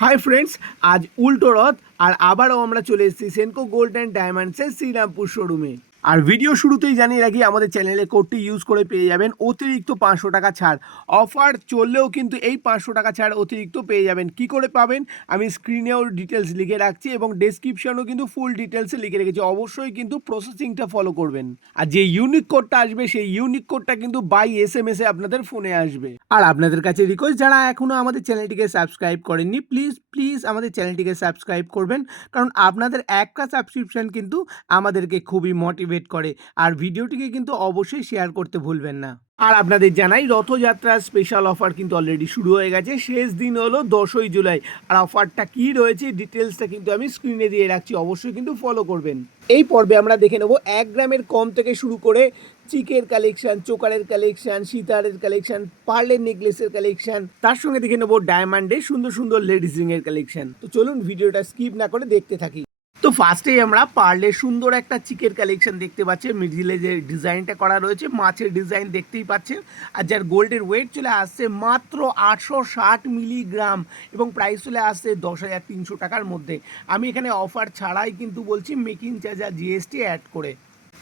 Hi friends আজ উল্টো রথ, আর আবারও আমরা চলে এসেছি সেনকো গোল্ড অ্যান্ড ডায়মন্ডসের শ্রীরামপুর শোরুমে আর ভিডিও শুরুতেই জানিয়ে রাখি, আমাদের চ্যানেলে কোডটি ইউজ করে পেয়ে যাবেন, অতিরিক্ত পাঁচশো টাকা ছাড়। অফার চললেও কিন্তু এই পাঁচশো টাকা ছাড় অতিরিক্ত পেয়ে যাবেন। কি করে পাবেন? আমি স্ক্রিনেও ডিটেলস লিখে রাখছি এবং ডেসক্রিপশনেও কিন্তু ফুল ডিটেলসে লিখে রেখেছি। অবশ্যই কিন্তু প্রসেসিংটা ফলো করবেন। আর যে ইউনিক কোডটা আসবে, সেই ইউনিক কোডটা কিন্তু বাই এস এম এসে আপনাদের ফোনে আসবে। আর আপনাদের কাছে রিকোয়েস্ট যারা এখনও আমাদের চ্যানেলটিকে সাবস্ক্রাইব করেননি প্লিজ প্লিজ আমাদের চ্যানেলটিকে সাবস্ক্রাইব করবেন। কারণ আপনাদের একটা সাবস্ক্রিপশন কিন্তু আমাদেরকে খুবই মোটিভেট করে। আর ভিডিওটিকে কিন্তু অবশ্যই শেয়ার করতে ভুলবেন না। আর আপনাদের জানাই, রথযাত্রার স্পেশাল অফার কিন্তু অলরেডি শুরু হয়ে গেছে। শেষ দিন হলো দশই জুলাই। আর অফারটা কি রয়েছে ডিটেলসটা কিন্তু আমি স্ক্রিনে দিয়ে রাখছি। অবশ্যই কিন্তু ফলো করবেন। এই পর্বে আমরা দেখে নেব এক গ্রামের কম থেকে শুরু করে চিকের কালেকশন চোকারের কালেকশন সীতারের কালেকশন পার্লের নেকলেসের কালেকশন তার সঙ্গে দেখে নেব ডায়মন্ডের সুন্দর সুন্দর লেডিস রিং এর কালেকশন তো চলুন ভিডিওটা স্কিপ না করে দেখতে থাকি। তো ফার্স্টেই আমরা পার্লের সুন্দর একটা চিকের কালেকশন দেখতে পাচ্ছি। মিডিলে যে ডিজাইনটা করা রয়েছে, মাছের ডিজাইন দেখতেই পাচ্ছেন। আর যার গোল্ডের ওয়েট চলে আসছে মাত্র আটশো ষাট মিলিগ্রাম এবং প্রাইস চলে আসছে দশ হাজার তিনশো টাকার মধ্যে। আমি এখানে অফার ছাড়াই কিন্তু বলছি মেকিং চার্জার জিএসটি অ্যাড করে।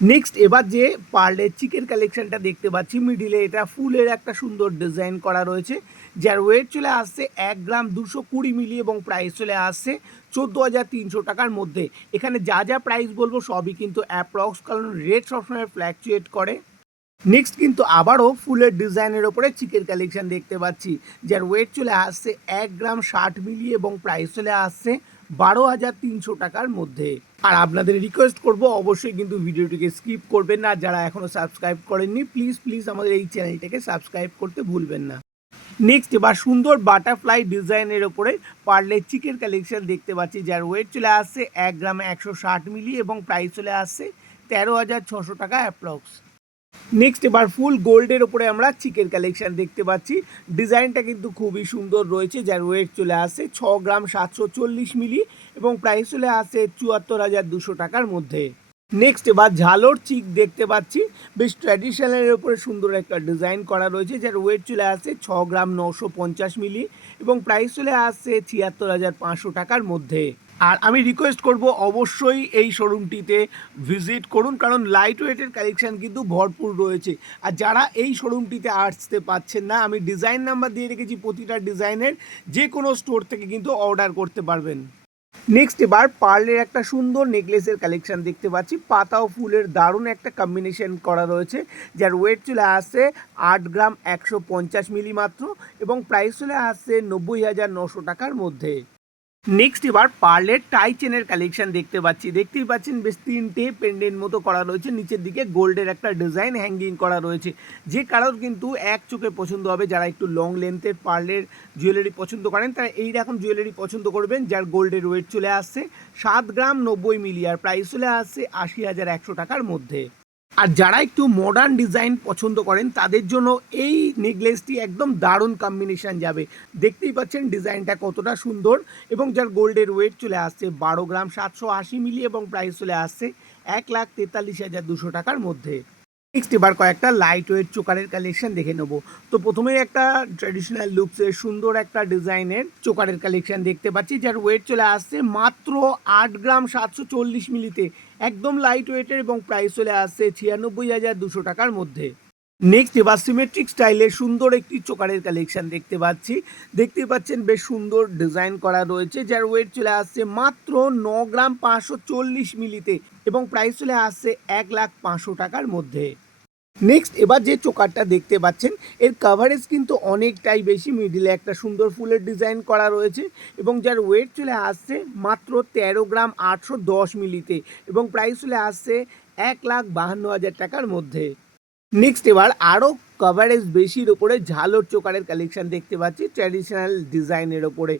নেক্সট এবার যে পার্লের চিকেন কালেকশনটা দেখতে পাচ্ছি মিডিলে এটা ফুলের একটা সুন্দর ডিজাইন করা রয়েছে, যার ওয়েট চলে আসছে এক গ্রাম দুশো কুড়ি মিলি এবং প্রাইস চলে আসছে চোদ্দ হাজার তিনশো টাকার মধ্যে। এখানে যা যা প্রাইস বলব সবই কিন্তু অ্যাপ্রক্স কারণ রেট সবসময় ফ্ল্যাকচুয়েট করে। নেক্সট কিন্তু আবারও ফুলের ডিজাইনের ওপরে চিকেন কালেকশন দেখতে পাচ্ছি, যার ওয়েট চলে আসছে এক গ্রাম ষাট মিলি এবং প্রাইস চলে আসছে বারো হাজার তিনশো টাকার মধ্যে। আর আপনাদের রিকোয়েস্ট করব, অবশ্যই কিন্তু ভিডিওটিকে স্কিপ করবেন না। যারা এখনও সাবস্ক্রাইব করেননি প্লিজ প্লিজ আমাদের এই চ্যানেলটাকে সাবস্ক্রাইব করতে ভুলবেন না। নেক্সট এবার সুন্দর বাটারফ্লাই ডিজাইনের ওপরে পার্লে চিকেন কালেকশন দেখতে পাচ্ছি, যার ওয়েট চলে আসছে এক গ্রামে একশো ষাট মিলি এবং প্রাইস চলে আসছে তেরো হাজার ছশো টাকা অ্যাপ্রক্স নেক্সট এবার ফুল গোল্ডের ওপরে আমরা চিকের কালেকশান দেখতে পাচ্ছি। ডিজাইনটা কিন্তু খুবই সুন্দর রয়েছে, যার ওয়েট চলে আসে ছ গ্রাম সাতশো চল্লিশ মিলি এবং প্রাইস চলে আসে চুয়াত্তর হাজার দুশো টাকার মধ্যে। নেক্সট এবার ঝালোর চিক দেখতে পাচ্ছি। বেশ ট্র্যাডিশনালের উপরে সুন্দর একটা ডিজাইন করা রয়েছে, যার ওয়েট চলে আসছে ছ গ্রাম নশো পঞ্চাশ মিলি এবং প্রাইস চলে আসছে ছিয়াত্তর হাজার পাঁচশো টাকার মধ্যে। আর আমি রিকোয়েস্ট করব অবশ্যই এই শোরুমটিতে ভিজিট করুন, কারণ লাইট ওয়েটের কালেকশান কিন্তু ভরপুর রয়েছে। আর যারা এই শোরুমটিতে আসতে পাচ্ছেন না, আমি ডিজাইন নাম্বার দিয়ে রেখেছি প্রতিটা ডিজাইনের যে কোনো স্টোর থেকে কিন্তু অর্ডার করতে পারবেন। নেক্সট এবার পার্লের একটা সুন্দর নেকলেসের কালেকশন দেখতে পাচ্ছি। পাতা ও ফুলের দারুণ একটা কম্বিনেশন করা রয়েছে, যার ওয়েট চলে আসছে আট গ্রাম একশো পঞ্চাশ মিলি মাত্র এবং প্রাইস চলে আসছে নব্বই হাজার নশো টাকার মধ্যে। নেক্সট এবার পার্লের টাই চেনের কালেকশন দেখতে পাচ্ছি। দেখতেই পাচ্ছেন বেশ তিনটে পেন্ডেন্ট মতো করা রয়েছে। নিচের দিকে গোল্ডের একটা ডিজাইন হ্যাঙ্গিং করা রয়েছে। যে কারোর কিন্তু এক চোখে পছন্দ হবে। যারা একটু লং লেন্থের পার্লের জুয়েলারি পছন্দ করেন, তারা এই রকম জুয়েলারি পছন্দ করবেন, যার গোল্ডের ওয়েট চলে আসছে সাত গ্রাম নব্বই মিলি আর প্রাইস চলে আসছে আশি হাজার একশো টাকার মধ্যে। আর যারা একটু মডার্ন ডিজাইন পছন্দ করেন, তাদের জন্য এই নেকলেসটি একদম দারুণ কম্বিনেশন যাবে। দেখতেই পাচ্ছেন ডিজাইনটা কতটা সুন্দর এবং যার গোল্ডের ওয়েট চলে আসছে বারো গ্রাম সাতশো আশি মিলি এবং প্রাইস চলে আসছে এক লাখ তেতাল্লিশ হাজার দুশো টাকার মধ্যে। নেক্সট এবার কয়েকটা লাইট ওয়েট চোকারের কালেকশন দেখে নেব। তো প্রথমেই একটা ট্র্যাডিশনাল লুকসের সুন্দর একটা ডিজাইনের চোকারের কালেকশন দেখতে পাচ্ছি, যার ওয়েট চলে আসছে মাত্র আট গ্রাম সাতশো চল্লিশ মিলিতে একদম লাইট ওয়েটের এবং প্রাইস চলে আসছে ছিয়ানব্বই হাজার দুশো টাকার মধ্যে। নেক্সট এবার সিমেট্রিক স্টাইলে সুন্দর একটি চোকারের কালেকশন দেখতে পাচ্ছি। দেখতে পাচ্ছেন বেশ সুন্দর ডিজাইন করা রয়েছে, যার ওয়েট চলে আসছে মাত্র ন গ্রাম পাঁচশো চল্লিশ মিলিতে এবং প্রাইস চলে আসছে এক লাখ পাঁচশো টাকার মধ্যে। নেক্সট এবার যে চোকারটা দেখতে পাচ্ছেন, এর কাভারেজ কিন্তু অনেকটাই বেশি। মিডিলে একটা সুন্দর ফুলের ডিজাইন করা রয়েছে এবং যার ওয়েট চলে আসছে মাত্র তেরো গ্রাম আটশো দশ মিলিতে এবং প্রাইস চলে আসছে এক লাখ বাহান্ন হাজার টাকার মধ্যে। নেক্সট এবার আরও কভারেজ বেশির ওপরে ঝালোর চোকারের কালেকশন দেখতে পাচ্ছি। ট্র্যাডিশনাল ডিজাইনের ওপরে।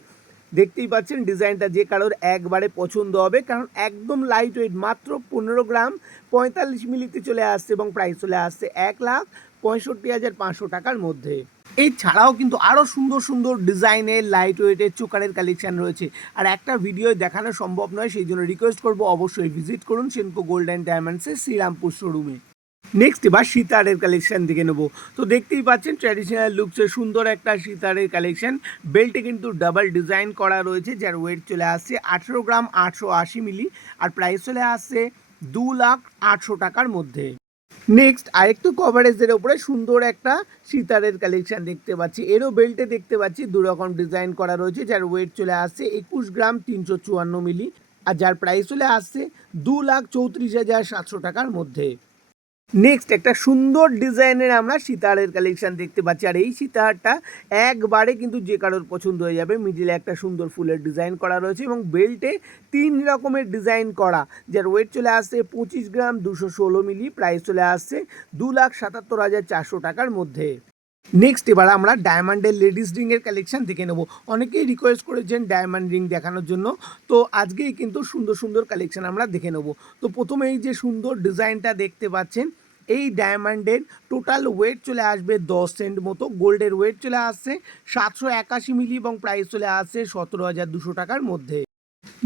দেখতেই পাচ্ছেন ডিজাইনটা যে কারোর একবারে পছন্দ হবে, কারণ একদম লাইট ওয়েট মাত্র পনেরো গ্রাম, পঁয়তাল্লিশ মিলিতে চলে আসছে এবং প্রাইস চলে আসছে এক লাখ পঁয়ষট্টি হাজার পাঁচশো টাকার মধ্যে। এছাড়াও কিন্তু আরও সুন্দর সুন্দর ডিজাইনের লাইট ওয়েটের চোকারের কালেকশন রয়েছে। আর একটা ভিডিও দেখানো সম্ভব নয়, সেই জন্য রিকোয়েস্ট করব অবশ্যই ভিজিট করুন সেনকো গোল্ড অ্যান্ড ডায়মন্ডসের শ্রীরামপুর শোরুমে নেক্সট এবার সিতারের কালেকশন দেখে নেব। তো দেখতেই পাচ্ছেন ট্র্যাডিশনাল লুকসের সুন্দর একটা সিতারের কালেকশন বেল্টে কিন্তু ডাবল ডিজাইন করা রয়েছে, যার ওয়েট চলে আসছে আঠেরো গ্রাম আটশো আশি মিলি আর প্রাইস চলে আসছে দু লাখ আটশো টাকার মধ্যে। নেক্সট আরেকটু কভারেজের ওপরে সুন্দর একটা সিতারের কালেকশন দেখতে পাচ্ছি। এরও বেল্টে দেখতে পাচ্ছি, দু রকম ডিজাইন করা রয়েছে, যার ওয়েট চলে আসছে একুশ গ্রাম তিনশো চুয়ান্ন মিলি আর যার প্রাইস চলে আসছে দু লাখ চৌত্রিশ হাজার সাতশো টাকার মধ্যে। নেক্সট একটা সুন্দর ডিজাইনের আমরা সীতাহারের কালেকশন দেখতে পাচ্ছি। আর এই সীতাহারটা একবারে কিন্তু যে কারোর পছন্দ হয়ে যাবে মিডিলে একটা সুন্দর ফুলের ডিজাইন করা রয়েছে এবং বেল্টে তিন রকমের ডিজাইন করা। যার ওয়েট চলে আসছে পঁচিশ গ্রাম দুশো ষোলো মিলি প্রাইস চলে আসছে দু লাখ সাতাত্তর হাজার চারশো টাকার মধ্যে। নেক্সট এবার আমরা ডায়মন্ডের লেডিস রিংয়ের কালেকশন দেখে নেব। অনেকেই রিকোয়েস্ট করেছেন ডায়মন্ড রিং দেখানোর জন্য। তো আজকেই কিন্তু সুন্দর সুন্দর কালেকশন আমরা দেখে নেব। তো প্রথমে এই যে সুন্দর ডিজাইনটা দেখতে পাচ্ছেন এই ডায়মন্ডের টোটাল ওয়েট চলে আসবে দশ সেন্ট মতো গোল্ডের ওয়েট চলে আসছে সাতশো একাশি মিলি এবং প্রাইস চলে আসছে সতেরো হাজার দুশো টাকার মধ্যে।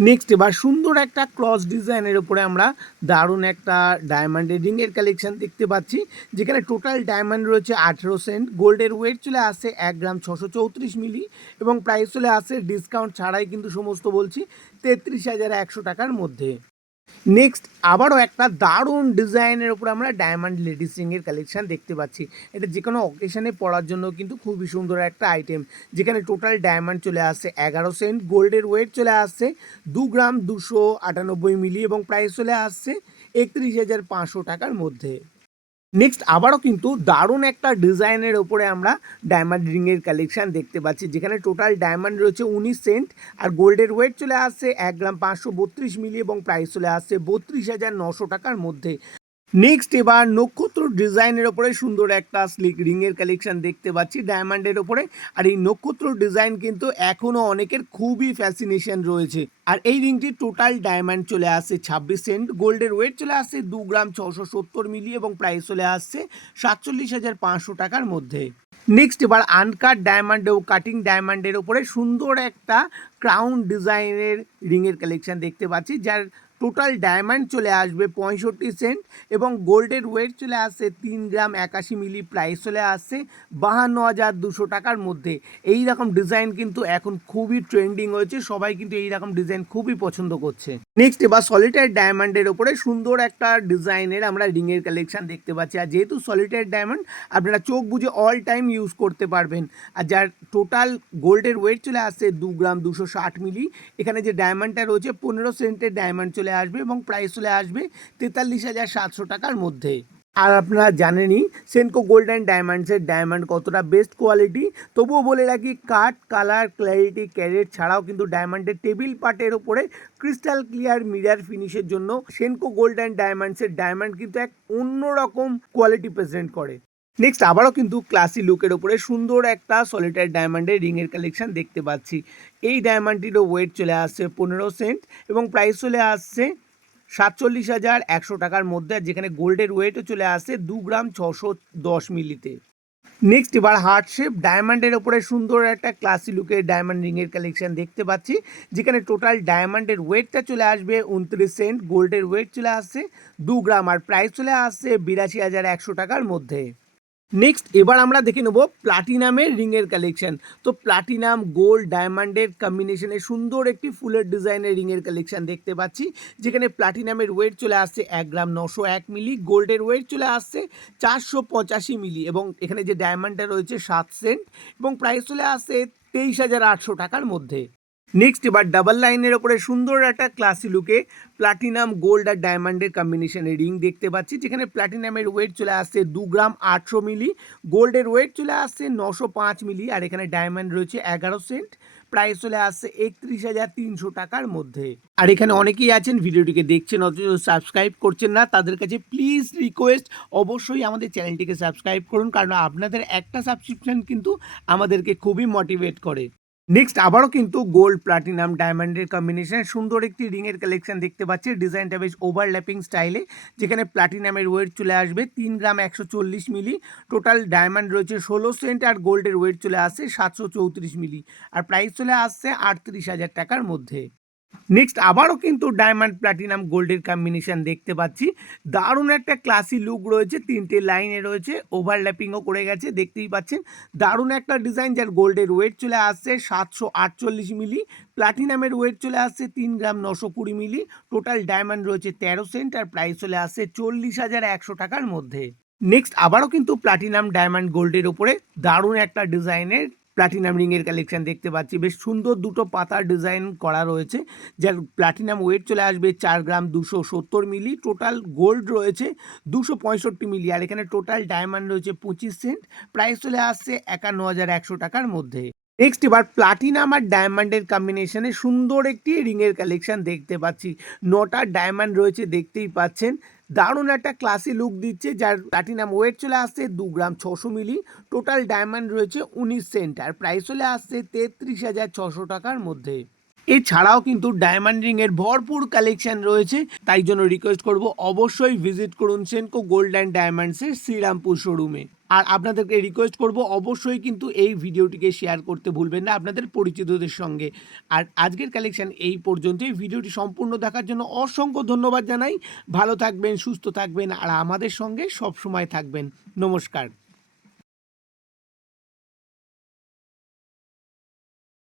নেক্সট এবার সুন্দর একটা ক্রস ডিজাইনের উপরে আমরা দারুণ একটা ডায়মন্ডের রিংয়ের কালেকশন দেখতে পাচ্ছি, যেখানে টোটাল ডায়মন্ড রয়েছে আঠেরো সেন্ট গোল্ডের ওয়েট চলে আসছে এক গ্রাম ছশো চৌত্রিশ মিলি এবং প্রাইস চলে আসছে ডিসকাউন্ট ছাড়াই কিন্তু সমস্ত বলছি তেত্রিশ হাজার একশো টাকার মধ্যে। নেক্সট আবারও একটা দারুণ ডিজাইনের উপর আমরা ডায়মন্ড লেডিস রিংয়ের কালেকশন দেখতে পাচ্ছি। এটা যে কোনো অকেশনে পড়ার জন্য কিন্তু খুবই সুন্দর একটা আইটেম যেখানে টোটাল ডায়মন্ড চলে আসছে এগারো সেন্ট গোল্ডের ওয়েট চলে আসছে দু গ্রাম দুশো আটানব্বই মিলি এবং প্রাইস চলে আসছে একত্রিশ হাজার পাঁচশো টাকার মধ্যে। নেক্সট আবারও কিন্তু দারুণ একটা ডিজাইনের ওপরে আমরা ডায়মন্ড রিংয়ের কালেকশান দেখতে পাচ্ছি, যেখানে টোটাল ডায়মন্ড রয়েছে উনিশ সেন্ট আর গোল্ডের ওয়েট চলে আসছে এক গ্রাম পাঁচশো বত্রিশ মিলি এবং প্রাইস চলে আসছে বত্রিশ হাজার নশো টাকার মধ্যে। নেক্সট এবার নক্ষত্র ডিজাইনের ওপরে সুন্দর একটা স্লিক রিংয়ের কালেকশন দেখতে পাচ্ছি ডায়মন্ডের ওপরে। আর এই নক্ষত্র ডিজাইন কিন্তু এখনও অনেকের খুবই ফ্যাসিনেশন রয়েছে। আর এই রিংটি টোটাল ডায়মন্ড চলে আসছে ছাব্বিশ সেন্ট গোল্ডের ওয়েট চলে আসছে দু গ্রাম ছশো সত্তর মিলি এবং প্রাইস চলে আসছে সাতচল্লিশ হাজার পাঁচশো টাকার মধ্যে। নেক্সট এবার আনকাট ডায়মন্ড ও কাটিং ডায়মন্ডের ওপরে সুন্দর একটা ক্রাউন ডিজাইনের রিংয়ের কালেকশন দেখতে পাচ্ছি, যার টোটাল ডায়মন্ড চলে আসবে পঁয়ষট্টি সেন্ট এবং গোল্ডের ওয়েট চলে আসছে তিন গ্রাম একাশি মিলি প্রাইস চলে আসছে বাহান্ন হাজার দুশো টাকার মধ্যে। এই রকম ডিজাইন কিন্তু এখন খুবই ট্রেন্ডিং হয়েছে, সবাই কিন্তু এই রকম ডিজাইন খুবই পছন্দ করছে। নেক্সট এবার সলিটার ডায়মন্ডের ওপরে সুন্দর একটা ডিজাইনের আমরা রিংয়ের কালেকশন দেখতে পাচ্ছি। আর যেহেতু সলিটার ডায়মন্ড আপনারা চোখ বুঝে অল টাইম ইউজ করতে পারবেন। আর যার টোটাল গোল্ডের ওয়েট চলে আসছে দু গ্রাম দুশো ষাট মিলি এখানে যে ডায়মন্ডটা রয়েছে, পনেরো সেন্টের ডায়মন্ড চলে আসবে এবং প্রাইস চলে আসবে তেতাল্লিশ হাজার সাতশো টাকার মধ্যে। আর আপনারা জানেনই সেনকো গোল্ড অ্যান্ড ডায়মন্ডসের ডায়মন্ড কতটা বেস্ট কোয়ালিটি তবুও বলে রাখি কাট কালার ক্ল্যারিটি ক্যারেট ছাড়াও কিন্তু ডায়মন্ডের টেবিল পার্টের ওপরে ক্রিস্টাল ক্লিয়ার মিরার ফিনিশের জন্য সেনকো গোল্ড অ্যান্ড ডায়মন্ডসের ডায়মন্ড কিন্তু এক অন্যরকম কোয়ালিটি প্রেজেন্ট করে। নেক্সট আবারও কিন্তু ক্লাসি লুকের ওপরে সুন্দর একটা সলিটার ডায়মন্ডের রিংয়ের কালেকশন দেখতে পাচ্ছি। এই ডায়মন্ডটিরও ওয়েট চলে আসছে পনেরো সেন্ট এবং প্রাইস চলে আসছে সাতচল্লিশ হাজার একশো টাকার মধ্যে যেখানে গোল্ডের ওয়েটও চলে আসছে দু গ্রাম ছশো দশ মিলিতে। নেক্সট এবার হার্ট শেপ ডায়মন্ডের ওপরে সুন্দর একটা ক্লাসি লুকের ডায়মন্ড রিংয়ের কালেকশন দেখতে পাচ্ছি, যেখানে টোটাল ডায়মন্ডের ওয়েটটা চলে আসবে উনত্রিশ সেন্ট গোল্ডের ওয়েট চলে আসছে দু গ্রাম, আর প্রাইস চলে আসছে বিরাশি হাজার একশো টাকার মধ্যে। নেক্সট এবার আমরা দেখে নেব প্লাটিনামের রিংয়ের কালেকশন তো প্লাটিনাম গোল্ড ডায়মন্ডের কম্বিনেশনে সুন্দর একটি ফুলের ডিজাইনের রিংয়ের কালেকশন দেখতে পাচ্ছি। যেখানে প্লাটিনামের ওয়েট চলে আসছে এক গ্রাম নশো এক মিলি গোল্ডের ওয়েট চলে আসছে চারশো পঁচাশি মিলি এবং এখানে যে ডায়মন্ডটা রয়েছে সাত সেন্ট এবং প্রাইস চলে আসছে তেইশ হাজার আটশো টাকার মধ্যে। নেক্সট এবার ডাবল লাইনের ওপরে সুন্দর একটা ক্লাসি লুকে প্লাটিনাম গোল্ড আর ডায়মন্ডের কম্বিনেশনের রিং দেখতে পাচ্ছি, যেখানে প্লাটিনামের ওয়েট চলে আসছে দু গ্রাম আটশো মিলি গোল্ডের ওয়েট চলে আসছে নশো পাঁচ মিলি, আর এখানে ডায়মন্ড রয়েছে এগারো সেন্ট প্রাইস চলে আসছে একত্রিশ হাজার তিনশো টাকার মধ্যে। আর এখানে অনেকেই আছেন, ভিডিওটিকে দেখছেন, অথচ সাবস্ক্রাইব করছেন না, তাদের কাছে প্লিজ রিকোয়েস্ট অবশ্যই আমাদের চ্যানেলটিকে সাবস্ক্রাইব করুন, কারণ আপনাদের একটা সাবস্ক্রিপশন কিন্তু আমাদেরকে খুবই মোটিভেট করে। নেক্সট আবারও কিন্তু গোল্ড প্লাটিনাম ডায়মন্ডের কম্বিনেশনে সুন্দর একটি রিংয়ের কালেকশন দেখতে পাচ্ছি। ডিজাইনটা বেশ ওভারল্যাপিং স্টাইলে যেখানে প্লাটিনামের ওয়েট চলে আসবে তিন গ্রাম একশো চল্লিশ মিলি টোটাল ডায়মন্ড রয়েছে ষোলো সেন্ট আর গোল্ডের ওয়েট চলে আসছে সাতশো চৌত্রিশ মিলি আর প্রাইস চলে আসছে আটত্রিশ হাজার টাকার মধ্যে। নেক্সট আবারও কিন্তু ডায়মন্ড প্লাটিনাম গোল্ডের কম্বিনেশন দেখতে পাচ্ছি। দারুণ একটা ক্লাসি লুক রয়েছে, তিনটে লাইনে রয়েছে ওভারল্যাপিংও করে গেছে, দেখতেই পাচ্ছেন। দারুণ একটা ডিজাইন যার গোল্ডের ওয়েট চলে আসছে সাতশো আটচল্লিশ মিলি প্লাটিনামের ওয়েট চলে আসছে তিন গ্রাম নশো কুড়ি মিলি টোটাল ডায়মন্ড রয়েছে তেরো সেন্ট আর প্রাইস চলে আসছে চল্লিশ হাজার একশো টাকার মধ্যে। নেক্সট আবারও কিন্তু প্লাটিনাম ডায়মন্ড গোল্ডের ওপরে দারুণ একটা ডিজাইনের প্লাটিনাম রিংয়ের কালেকশন দেখতে পাচ্ছি। বেশ সুন্দর দুটো পাতার ডিজাইন করা রয়েছে। যার প্লাটিনাম ওয়েট চলে আসবে চার গ্রাম দুশো সত্তর মিলি টোটাল গোল্ড রয়েছে দুশো পঁয়ষট্টি মিলি আর এখানে টোটাল ডায়মন্ড রয়েছে পঁচিশ সেন্ট প্রাইস চলে আসছে একান্ন হাজার একশো টাকার মধ্যে। নেক্সট এবার প্লাটিনাম আর ডায়মন্ডের কম্বিনেশনে সুন্দর একটি রিংয়ের কালেকশন দেখতে পাচ্ছি। নটা ডায়মন্ড রয়েছে, দেখতেই পাচ্ছেন। দারুণ একটা ক্লাসি লুক দিচ্ছে, যার প্লাটিনাম ওয়েট চলে আসছে দু গ্রাম ছশো মিলি। টোটাল ডায়মন্ড রয়েছে উনিশ সেন্ট আর প্রাইস চলে আসছে তেত্রিশ হাজার ছশো টাকার মধ্যে। এছাড়াও কিন্তু ডায়মন্ড রিং এর ভরপুর কালেকশন রয়েছে, তাই জন্য রিকোয়েস্ট করব অবশ্যই ভিজিট করুন সেনকো গোল্ড অ্যান্ড ডায়মন্ডসের শ্রীরামপুর শোরুমে আর আপনাদেরকে রিকোয়েস্ট করব অবশ্যই কিন্তু এই ভিডিওটিকে শেয়ার করতে ভুলবেন না আপনাদের পরিচিতদের সঙ্গে। আর আজকের কালেকশন এই পর্যন্তই। ভিডিওটি সম্পূর্ণ দেখার জন্য অসংখ্য ধন্যবাদ জানাই। ভালো থাকবেন, সুস্থ থাকবেন, আর আমাদের সঙ্গে সব সময় থাকবেন। নমস্কার।